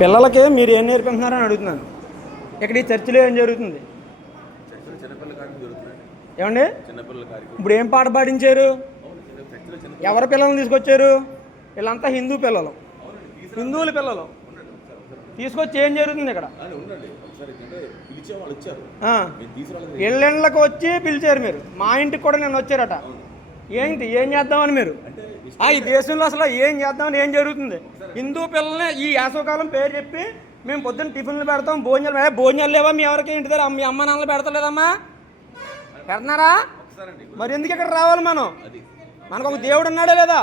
పిల్లలకి మీరు ఏం నేర్పిస్తున్నారని అడుగుతున్నాను. ఇక్కడ ఈ చర్చిలో ఏం జరుగుతుంది ఏమండి? ఇప్పుడు ఏం పాట పాడించారు? ఎవరి పిల్లల్ని తీసుకొచ్చారు? వీళ్ళంతా హిందూ పిల్లలు, హిందువుల పిల్లలు తీసుకొచ్చి ఏం జరుగుతుంది ఇక్కడ? ఇళ్ళకి వచ్చి పిలిచారు మీరు. మా ఇంటికి కూడా నేను వచ్చారట. ఏంటి ఏం చేద్దామని మీరు? ఈ దేశంలో అసలు ఏం చేద్దామని ఏం జరుగుతుంది? హిందూ పిల్లల్ని ఈ వేసవకాలం పేరు చెప్పి మేము పొద్దున్న టిఫిన్లు పెడతాం, భోజనాలు లేవా మీ ఎవరికి? ఇంటి దగ్గర మీ అమ్మ నాన్నలు పెడతలేదమ్మా? పెడుతున్నారా? మరి ఎందుకు ఇక్కడ రావాలి మనం? మనకు ఒక దేవుడు ఉన్నాడా లేదా?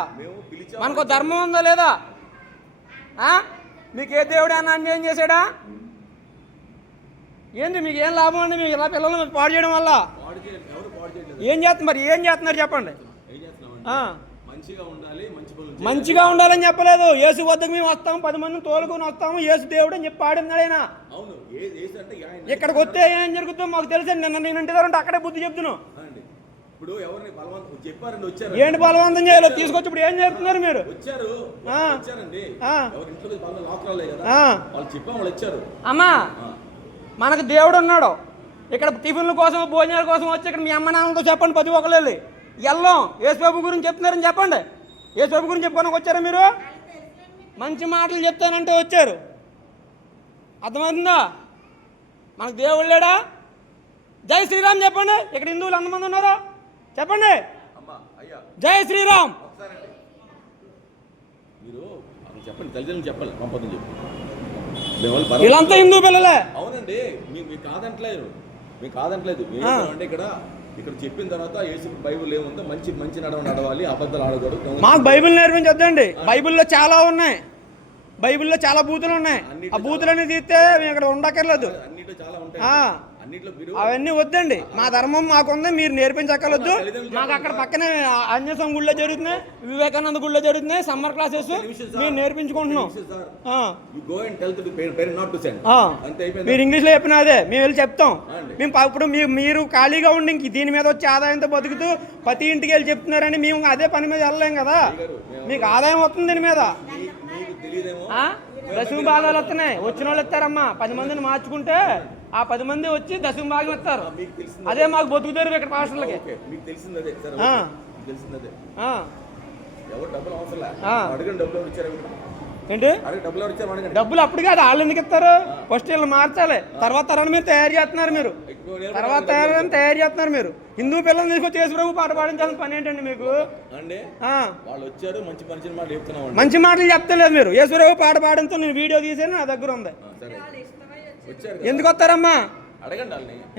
మనకు ధర్మం ఉందా లేదా? మీకు ఏ దేవుడు అన్న అన్యాయం చేశాడా? ఏంటి మీకు ఏం లాభం అండి? మీకు ఇలా పిల్లల్ని పాడు చేయడం వల్ల ఏం చేస్తున్నారు? మరి ఏం చేస్తున్నారు చెప్పండి? మంచిగా ఉండాలని చెప్పలేదు. యేసు వద్దకు మేము వస్తాము, 10 మందిని తోలుకొని వస్తాము, యేసు దేవుడు అని చెప్పి పాడినాడు ఆయన. ఇక్కడికి వస్తే ఏం జరుగుతుందో మాకు తెలుసండి. నేను ఇంటి దగ్గర ఉంటే అక్కడే బుద్ధి చెప్తున్నాను. ఏంటి బలవంతం చేయాలో తీసుకొచ్చి ఇప్పుడు ఏం చేస్తున్నారు మీరు? అమ్మా మనకు దేవుడు ఉన్నాడు. ఇక్కడ టిఫిన్ల కోసం భోజనాల కోసం వచ్చి ఇక్కడ మీ అమ్మ నాన్నలతో చెప్పండి, 10 ఒకళ్ళు వెళ్ళి వెళ్ళాం. యేసుబాబు గురించి చెప్తున్నారని చెప్పండి. యేసుబాబు గురించి చెప్పుకోడానికి వచ్చారా మీరు? మంచి మాటలు చెప్తానంటే వచ్చారు. అర్థమవుతుందా? మనకు దేవుడు లేడా? జై శ్రీరామ్ చెప్పండి. ఇక్కడ హిందువులు ఎంతమంది ఉన్నారో చెప్పండి. జై శ్రీరామ్ వీళ్ళంతా హిందూ పిల్లలే. అవునండి, మీకు కాదంటలేదు, మీకు కాదంటలేదు. అంటే ఇక్కడ చెప్పిన తర్వాత యేసు బైబిల్ ఏముందో మంచి నడవాలి, అబద్ధాలు ఆడకూడదు. మాకు బైబిల్ నేర్పించొద్దండి. బైబిల్లో చాలా ఉన్నాయి, బైబిల్లో చాలా బూతులు ఉన్నాయి. ఆ బూతులన్నీ తీస్తే మేము ఇక్కడ ఉండక్కర్లేదు. అవన్నీ వద్దండి. మా ధర్మం మాకుంది, మీరు నేర్పించక్కర్లేదు. మాకు అక్కడ పక్కనే ఆంజనేయ గుళ్ళో జరుగుతున్నాయి, వివేకానంద గుళ్ళో జరుగుతున్నాయి సమ్మర్ క్లాసెస్. మేము నేర్పించుకుంటున్నాం. మీరు ఇంగ్లీష్లో చెప్పిన అదే మేము వెళ్ళి చెప్తాం. మేము ఇప్పుడు మీరు ఖాళీగా ఉండి ఇంక దీని మీద వచ్చి ఆదాయంతో బతుకుతూ ప్రతి ఇంటికి వెళ్ళి చెప్తున్నారని మేము అదే పని మీద వెళ్ళలేం కదా. మీకు ఆదాయం వస్తుంది దీని మీద. దశమ భాగాలు వస్తున్నాయి, వచ్చిన వాళ్ళు ఇస్తారమ్మా. 10 మందిని మార్చుకుంటే ఆ 10 మంది వచ్చి దశమ భాగం ఇస్తారు. అదే మాకు బతుకుతారు ఇక్కడ పాస్టర్లకి. ఏంటి డబ్బులు అప్పుడు కాదు, వాళ్ళు ఎందుకు ఇస్తారు? ఫస్ట్ వీళ్ళు మార్చాలి, తర్వాత తరాన్ని మీరు తయారు చేస్తున్నారు. మీరు తర్వాత తయారు చేస్తున్నారు. మీరు హిందూ పిల్లల్ని తీసుకొచ్చి యేసు ప్రభు పాట పాడించాల్సిన పని ఏంటండి మీకు? మంచి మాటలు చెప్తలేదు మీరు. యేసు ప్రభు పాట పాడంతో నేను వీడియో తీసాను, నా దగ్గర ఉంది. ఎందుకు వస్తారమ్మా?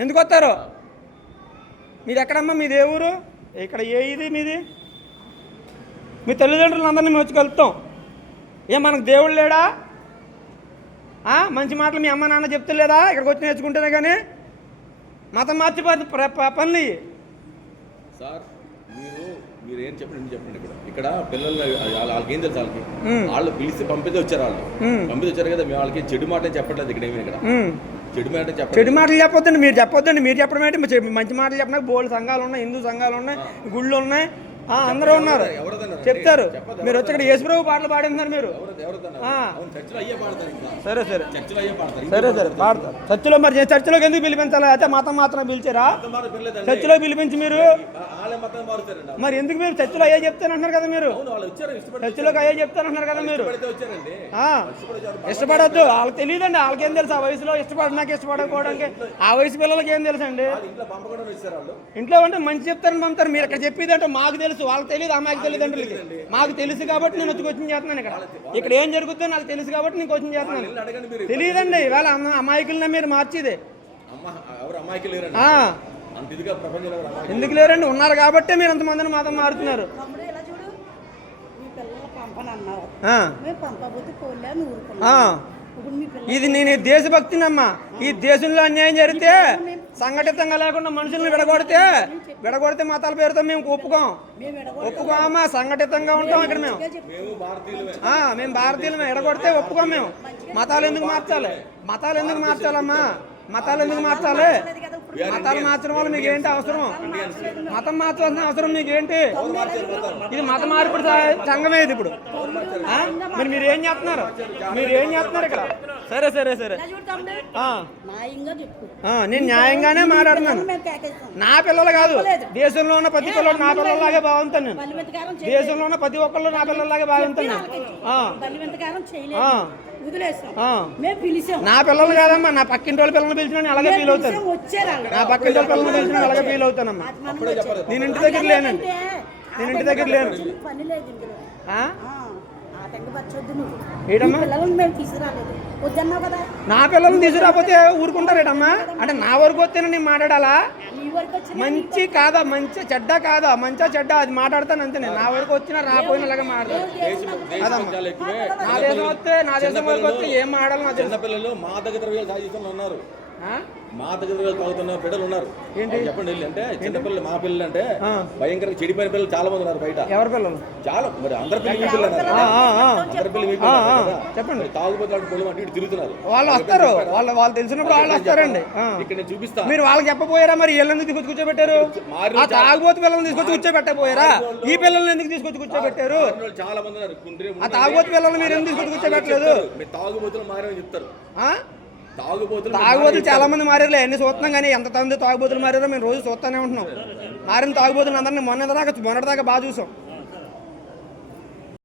ఎందుకు వస్తారు? మీది ఎక్కడమ్మా? మీ దేవురు ఇక్కడ ఇది మీది. మీ తల్లిదండ్రులు అందరినీ మేము వచ్చి కలుపుతాం. మనకు దేవుడు లేడా? మంచి మాటలు మీ అమ్మ నాన్న చెప్తలేదా? ఇక్కడికి వచ్చి నేర్చుకుంటేనే కానీ మతం మార్చి పనులు. సార్ మీరు ఏం చెప్పండి ఇక్కడ పిల్లలు వాళ్ళకి ఏం తెలుసు? వాళ్ళు పిలిచి పంపితే వచ్చారు. పంపితే వచ్చారు కదా, మేము వాళ్ళకి చెడు మాట చెప్పట్లేదు. ఇక్కడ ఏమి ఇక్కడ చెడు మాటలు చెప్పొద్దండి. మీరు చెప్పొద్దండి. మీరు చెప్పడం ఏంటి? మంచి మాటలు చెప్పడానికి బోల్డ్ సంఘాలు ఉన్నాయి, హిందూ సంఘాలు ఉన్నాయి, గుళ్ళు ఉన్నాయి, అందరూ ఉన్నారు, చెప్తారు. మీరు వచ్చి ఇక్కడ యేసు ప్రభు పాటలు పాడిస్తున్నారు మీరు. సరే సరే సరే సరే పాడతారు చర్చిలో. మరి చర్చిలోకి ఎందుకు పిలిపించాలి? అయితే మతం మాత్రం పిలిచారా? చర్చిలో పిలిపించి మీరు మరి ఎందుకు? మీరు చర్చిలో అయ్యే చెప్తానంటున్నారు కదా. మీరు చర్చిలోకి అయ్యే చెప్తానంటున్నారు కదా. మీరు ఇష్టపడద్దు. వాళ్ళకి తెలియదండి. వాళ్ళకేం తెలుసు? ఆ వయసులో ఇష్టపడినాక ఇష్టపడకపోవడానికి ఆ వయసు పిల్లలకి ఏం తెలుసు అండి? ఇంట్లో అంటే మంచి చెప్తారని పంపుతారు. మీరు ఇక్కడ చెప్పేది అంటే మాకు తెలుసు, వాళ్ళకి తెలియదు. అమ్మాయికి తల్లిదండ్రులకి మాకు తెలుసు కాబట్టి నేను వచ్చి కోచింగ్ చేస్తున్నాను. ఇక్కడ ఏం జరుగుతుందో నాకు తెలుసు కాబట్టి నేను కోచింగ్ చేస్తున్నాను. తెలియదండి. ఇవాళ అమాయకులనే మీరు మార్చేది. ఎందుకు లేరండి? ఉన్నారు కాబట్టి మీరు ఎంతమందిని మాత్రం మారుతున్నారు. ఇది నేను దేశభక్తినమ్మా. ఈ దేశంలో అన్యాయం జరిగితే సంఘటితంగా లేకుండా మనుషుల్ని విడగొడితే మతాల పేరుతో మేము ఒప్పుకోమా. సంఘటితంగా ఉంటాం ఇక్కడ మేము భారతీయులమే. విడగొడితే ఒప్పుకోం మేము. మతాలు ఎందుకు మార్చాలమ్మా? మతాలు ఎందుకు మార్చాలి? మతాలు మార్చడం వల్ల మీకు ఏంటి అవసరం? మతం మార్చాల్సిన అవసరం మీకు ఏంటి? ఇది మత మార్పిడి సంఘమే ఇది ఇప్పుడు. ఆ? మరి మీరు ఏం చేస్తున్నారు? మీరు ఏం చేస్తున్నారు ఇక్కడ? సరే సరే సరే ఆ. నేను న్యాయంగానే మాట్లాడుతున్నాను. నా పిల్లలు కాదు, దేశంలో ఉన్న ప్రతి పిల్లలు నా పిల్లల్లాగే బాగుంటాను నేను. దేశంలో ఉన్న ప్రతి ఒక్కళ్ళు నా పిల్లల్లాగే బాగుంటాను నేను. నా పిల్లలు కాదమ్మా, నా పక్కింటి వాళ్ళ పిల్లల్ని పిలిచిన అలాగే ఫీల్ అవుతాను. నా పక్కింటి వాళ్ళ పిల్లల్ని పిలిచిన అలాగే ఫీల్ అవుతానమ్మా. నేను ఇంటి దగ్గర లేనండి, నేను ఇంటి దగ్గర లేను. నా పిల్లల్ని తీసుకురాకపోతే ఊరుకుంటారేటమ్మా? అంటే నా వరకు వస్తేనే నేను మాట్లాడాలా? మంచి కాదా, మంచి చెడ్డ కాదా, మంచిగా చెడ్డ అది మాట్లాడతాను అంతే. నేను నా వరకు వచ్చినా రాపోయినా అలాగే మాట్లాడతాను. నా దేశం వస్తే, నా దేశం వరకు వస్తే ఏం మాట్లాడాలి? నా చిన్న పిల్లలు మా దగ్గర ఉన్నారు, మా దగ్గర తాగుతున్న బిడ్డలు ఉన్నారు. చెప్పండి వెళ్ళి. అంటే చిన్న పిల్లలు, మా పిల్లలు అంటే భయంకరంగా చెడిపోయిన పిల్లలు చాలా మంది ఉన్నారు బయట. ఎవరి పిల్లలు? చాలా మరి అందరి పిల్లలు చెప్పండి. తాగుబోతు పిల్లలు అటు ఇటు తిరుగుతున్నారు. వాళ్ళు వస్తారు, వాళ్ళు తెలిసినప్పుడు వాళ్ళు వస్తారండి. ఇక్కడ నేను చూపిస్తా. మీరు వాళ్ళకి చెప్పపోయారా? మరి వీళ్ళని తీసుకొచ్చి కూర్చోబెట్టారు? ఆ తాగుబోతు పిల్లల్ని తీసుకొచ్చి కూర్చోబెట్టపోయారా? ఈ పిల్లల్ని ఎందుకు తీసుకొచ్చి కూర్చోబెట్టారు? చాలా మంది ఉన్నారు. ఆ తాగుబోతు పిల్లల్ని మీరు ఎందుకు తీసుకొచ్చి కూర్చోబెట్టలేదు? తాగుబోతులు మారని చెప్తారు. తాగుబోతులు చాలా మంది మారారులే, అన్ని చూస్తున్నాం. కానీ ఎంతమంది తాగుబోతులు మారారో మేము రోజు చూస్తూనే ఉంటున్నాం. మారిన తాగుబోతులు అందరినీ మొన్నటిదాకా బాగా చూసాం.